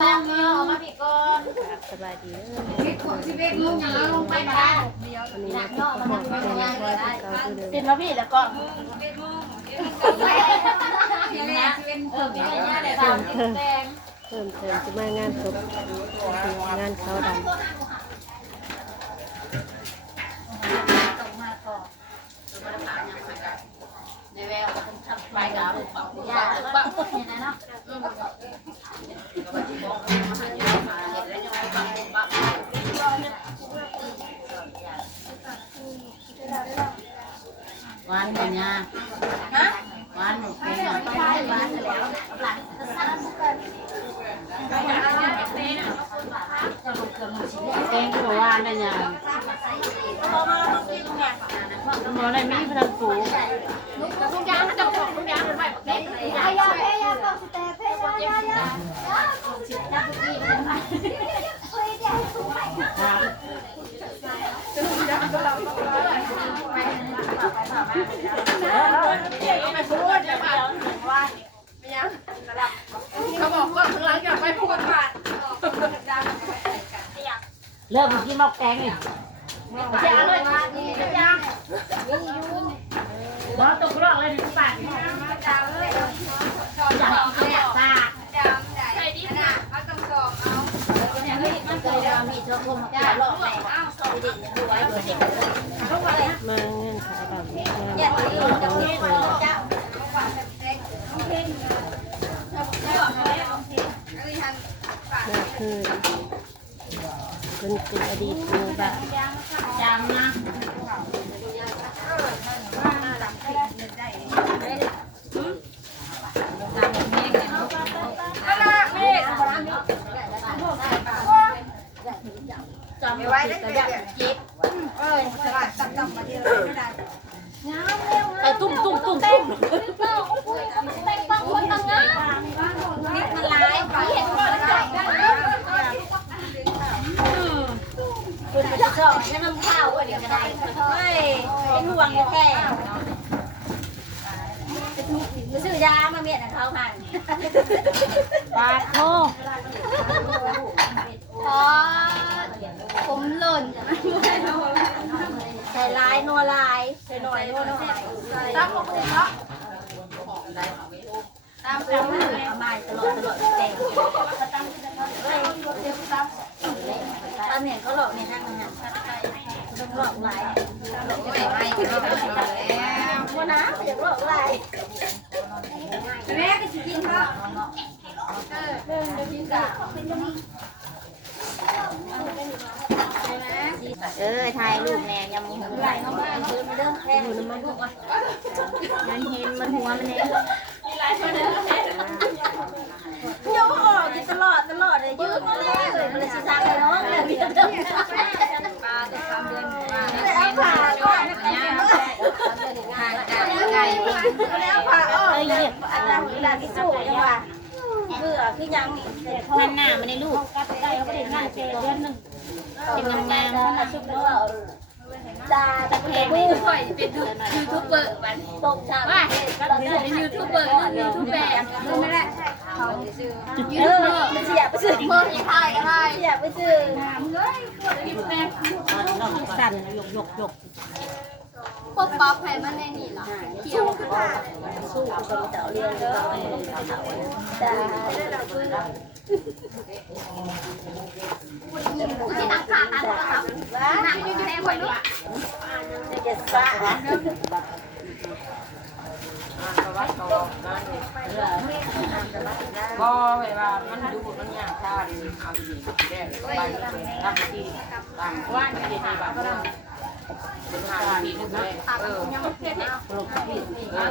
มาพี่ก่อนสบายดีลงไปบ้านวันนี้นอกมันเป็นมาพี่แล้วก็เพิ่มเติมจะมางานศพงานเขาดำในแววไปกับยาปังอย่างนั้นเนาะหวานเป็นยังหวานหมดเป็นยังหวานแล้วหลังแกงตัวหวานเป็นยังหมออะไรไม่พลังฟูทุกอย่างจะตกทุกอย่างเป็นแบบนี้ยาต้องสเตปยาเขาบอกว่าถึงหลังจากไปพูดผ่านเริ่มกินหมกแกงเนี่ยไม่ใช่เลยยังร้อนตกรอบเลยถึงปากอยากตาใส่ดีนะเอาตรงสองเอามันเคยเรามีชอบคนมาหลอกแม่เด็กดูไว้เด็กมาเงินขายแบบนี้เนี่ยจะมีคนจะคืออดีตครูแบบจำนะจำไว้ได้เลยจิ๊บสลัดตับมาเดียวไม่ได้ไอ้ตุ้มแต่งบางคนต่างงานมันลายเห็นก่อนจับได้คุณจะชอบแค่น้ำข้าวก็เดี๋ยวจะได้ไม่เป็นห่วงแค่มาซื้อยามาเมียนเขาหันปาโคผมหล่นใส่ลายนัวลายใส่หน่อยนัวตามปกติเนาะตามเอาไม่ตลอดเต็มตามเห็นเขาหลอกเนี่ยนั่งงานต้องหลอกลายหลอกไม่แล้วโมน้ำอยากหลอกลายแม่ก็จะกินเขาถ่ายรูปแม่ยังมึงไหลเข้ามาเรื่องแค่หูมันลูกอ่ะมันเห็นมันหัวมันเองโย่กินตลอดเลยยืดมาเลยมันเลยชิซักเลยน้องเลยมีเดิมปลาจะทำเดือนแล้วผ่าก็ไก่แล้วผ่าเหยียบอะไรเวลาที่สู้ยังว่าเบื่อคือยังมันหน้ามันในลูกได้เขาเป็นหน้าเดือนนึงเป็นงามชุบแล้วจ้าตะเพงไม่ค่อยเป็นยูทูบเบอร์มันตกฉากว่าเป็นยูทูบเบอร์ยูทูบแบบไม่ได้ไม่อยากไปซื้อเมื่อยังไงก็ได้อยากไปซื้อสั่นยกพวกป๊อปให้มันในนี่เหรอสู้ขึ้นมาสู้กับเต่าเรียนจ้าที่ตั้งขาตั้งขาหนักอยู่ในหัวนี่จะซ่าก็เวลามันดูมันยากท่าดีเอาดีแก้ไปทำที่ตามว่านที่ดีแบบนั้นเป็นทางที่ดีเลยยังไม่เพี้ยนเนี่ยลง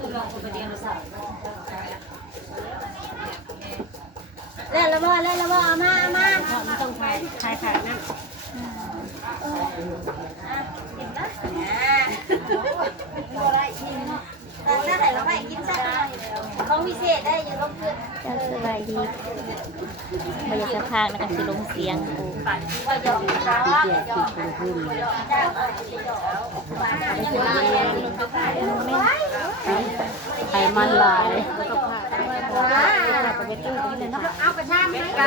ที่ลงไปเรียนภาษาเล่นละบ่เอามามันต้องถ่ายขานั่นถ้าไหนเราไปกินซะของพิเศษได้ยังต้องขึ้นสบายดีบรรยากาศนะคะสิลงเสียงกูไขมันหลาย ก็ไปตู้นี้เลยเนาะ เอากระชากไก่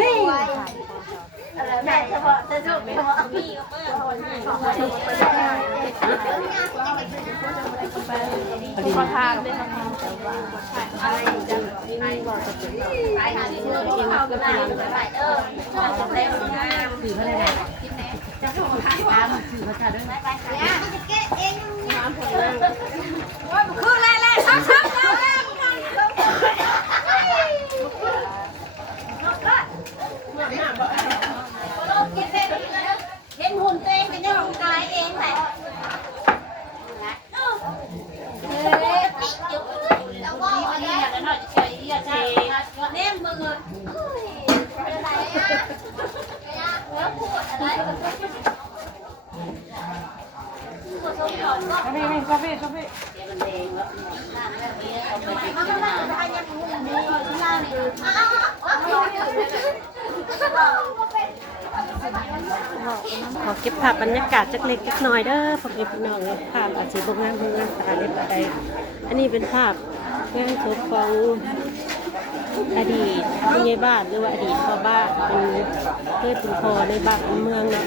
นี่แม่เฉพาะจะจุกเฉพาะพี่ก็เปิ้ลขอทานเลยอะไรจะไม่บอกจะเป็นไอ้หาที่เธอกินข้าวกันได้จะได้งามถือมาเลยนะจะส่งขายตามถือมาค่ะด้วยไปเนี่ยจะเก๊เองน้ำผลเลยว่าคืออะไรซักเลยเห็นหุ่นเต้นเป็นเรื่องของกายเองแหละแล้วก็อะไรแล้วหน่อยเฉยๆใช่เน่มืออะไรอ่ะแล้วพูดอะไรขอเก็บภาพบรรยากาศจักเล็กจักน้อยเด้อพวกพี่น้องเลยภาพอาจจะบ่งามงานตาเล็กอะไรอันนี้เป็นภาพงานศพของอดีตผู้ใหญ่บ้านหรือว่าอดีตพ่อบ้านเป็นเพื่อนเป็นพ่อในบ้านเมืองเนาะ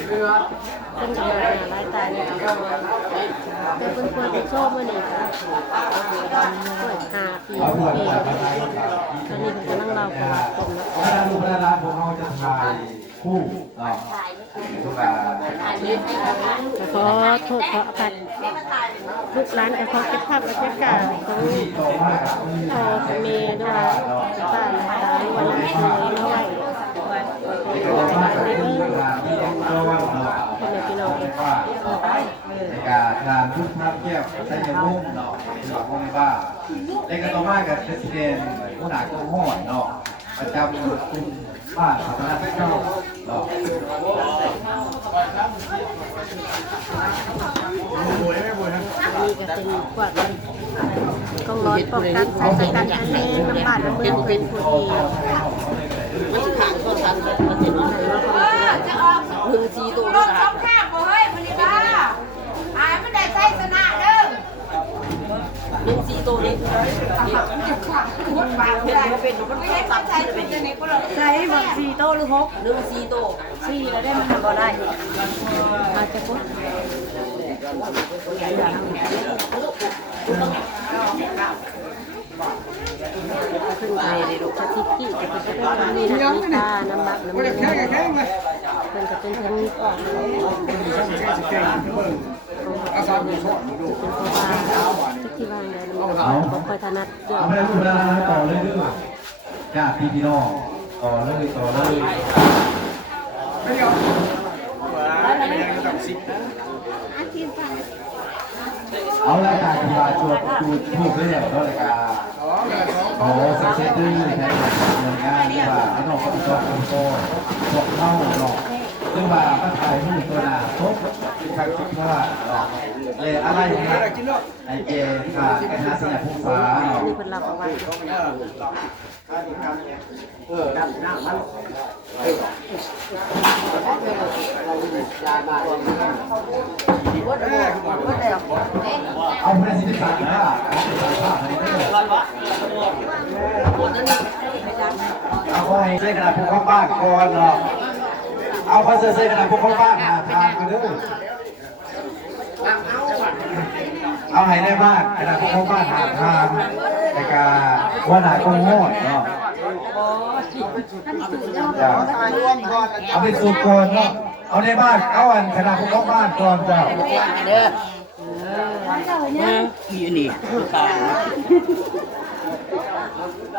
เพิ่นก็มาหลายตายเนี่ยแต่เพิ่นควรจะโชว์มื้อนี้ค่ะช่วย5 ปี6 ปีตอนนี้เพิ่นกำลังเล่าประวัติเพิ่นเนาะ ถ้าลูกได้รับพวกเขาจะถ่ายคู่ทุกการ ขอโทษขออภัยลูกหลานขอเก็บภาพบรรยากาศของ ที่โตมาก พ่อกับแม่ด้วยป้าและตาด้วยวันนี้ด้วย โตมากเป็นเวลาที่ต้องต้อนเนาะ พ่อแม่พี่น้อง ว่าในการงานทุกนักเที่ยวใช้ยามุ่งเนาะหลอกว่าบ้าในการโตมากกับเทศเดนผู้หนาโกโม่เนาะประจำกลุ่มบ้านพัฒนาเจ้าเนาะ นี่ก็เป็นกวาดกองร้อยป้องกันสายสกัดอันนี้น้ำบาดน้ำเมืองเป็นผู้ดี มันสิขังก็ทันมันสิมันจะออก1-4ตัวรถช่องข้างเฮ้ยมันนี่บ้าหายไม่ได้ใช้ชนะเด้อ 1-4ตัวนี่ใช้บัก4โตหรือ6 1-4ตัว 4แล้วได้มันบ่ได้ อาจจะพุทธขึ้นไปในรูปสถิติจะเป็นเรื่องนี้นะมีตาน้ำบักน้ำเมืองเป็นจะเป็นทั้งก่อนเป็นพ่อบ้านทุกที่วางเลยเขาคอยถนัดเยอะ เอาไปลูกได้ต่อเลยด้วยญาติพี่น้องต่อเลยเอารายการกีฬาชวนดูถูกได้อย่างรายการโอ้สักเซตดื้อในการเงินงานที่ว่าไม่ต้องเข้าไปชอบคนโตพวกเข้าหลอกซึ่งว่าถ้าใครไม่มีตัวหนาทุกใครคิดว่าหลอกเลยอะไรเนี่ยไอเจค่ะไอ้นาสยามพุ่งฟ้า นี่เป็นเราเอาไว้ เอาไปสิบสามนะเอาไปเส้นกระดาษพวกข้าวบ้านก่อนเนาะเอาไปเส้นกระดาษพวกข้าวบ้านหาทางกันด้วยเอาให้ได้มากกระดาษพวกข้าวบ้านหาทางในการว่าหนาคงโง่เนาะเอาไปสูตรก่อนเนาะเอาในบ้านเอาอันขนาดพวกข้าวบ้านก่อนเจ้า เด้ออยู่นี่ค่ะ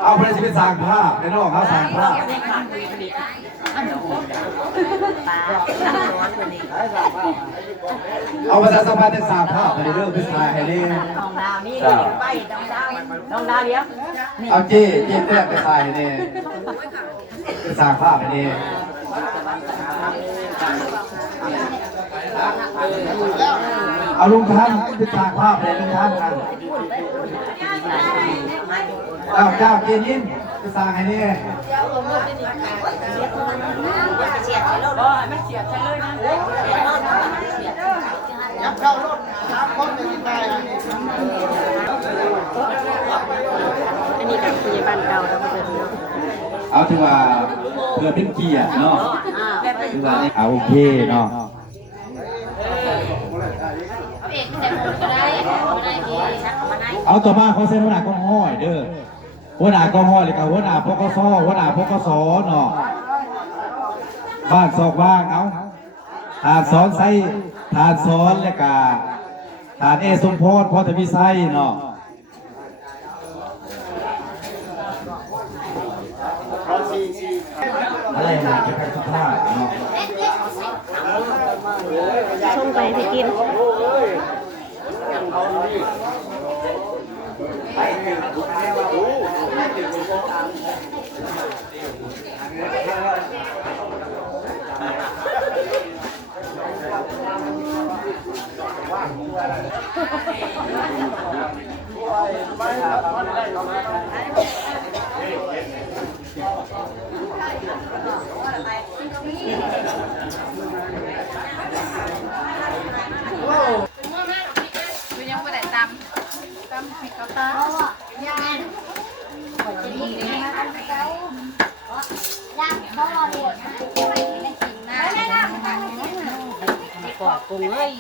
เอาไปสิเป็นสร้างภาพในนอกเขาสร้างภาพเอาภาษาสมาธิสร้างภาพในเรื่องเป็นสายให้เล่น น้องดาวนี่ไปน้องดาวเดี๋ยว เอาเจ๊แรกไปสายให้เล่นเป็นสร้างภาพให้เล่นเอาลุงท่านเป็นสร้างภาพให้ลุงท่านกันเจ้าเจนินไปสร้างให้เล่น เสียดเลยรถไม่เสียดฉันเลยนะยับเข้ารถ3 คนจะกินได้ นนี้กับผู้ใหญ่บ้านเก่าแล้วก็เป็นเนาะ เอาถือว่าเพื่อเป็นเกียรติเนาะถือว่าเอาโอเคเนาะ เอาเอกแต่หมดก็ได้ก็ได้ดีชักมาได้ เอาต่อมาขอเซ็นหัวหน้ากองห้อยเด้อหัวหน้ากองห้อยเลยกับหัวหน้าพกสหัวหน้าพกสเนาะบ้านซอกว่างเอาฐานสอนไซฐานสอนแล้วก็ฐานสมพรพรทวีไซเนาะอะไรนะจะไปสุดท้ายเนาะ ส่งไปให้กิน กอดกงเอ้ย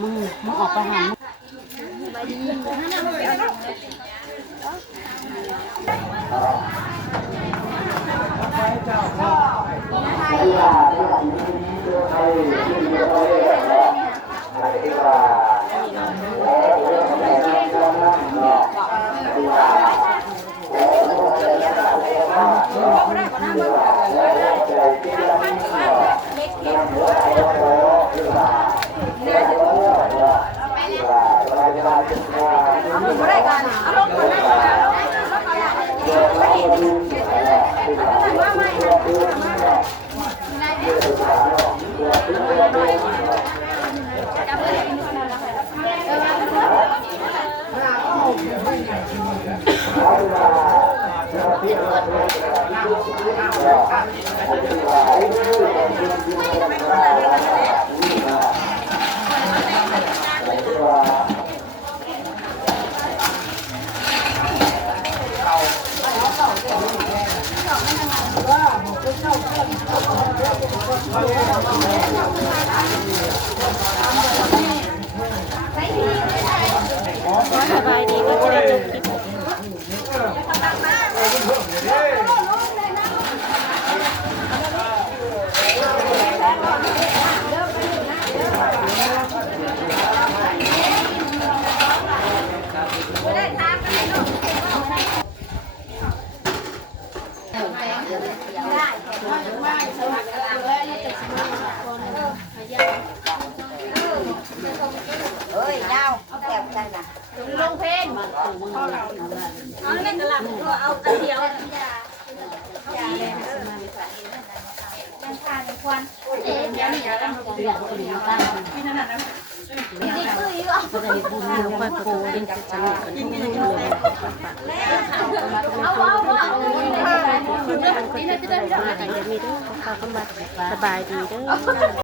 มึงออกไปหาสบายดีก็จะได้จบคลิป เอ้ยยาวเอาแถบใช่น่ะ ลงเพลงเอาเล่นกระหล่ำเอาอันเดียว ยังทานควัน เดี๋ยวนี่จะต้องอยากกินน้ำตาล นี่คืออีกอ่ะ ก็ได้บุญหลวงพ่อโตเองจะสนุกกันทุกคนเลย เอาคนทางคนจะมากันจะมีด้วยเขาเข้ามาสบายดีเด้อ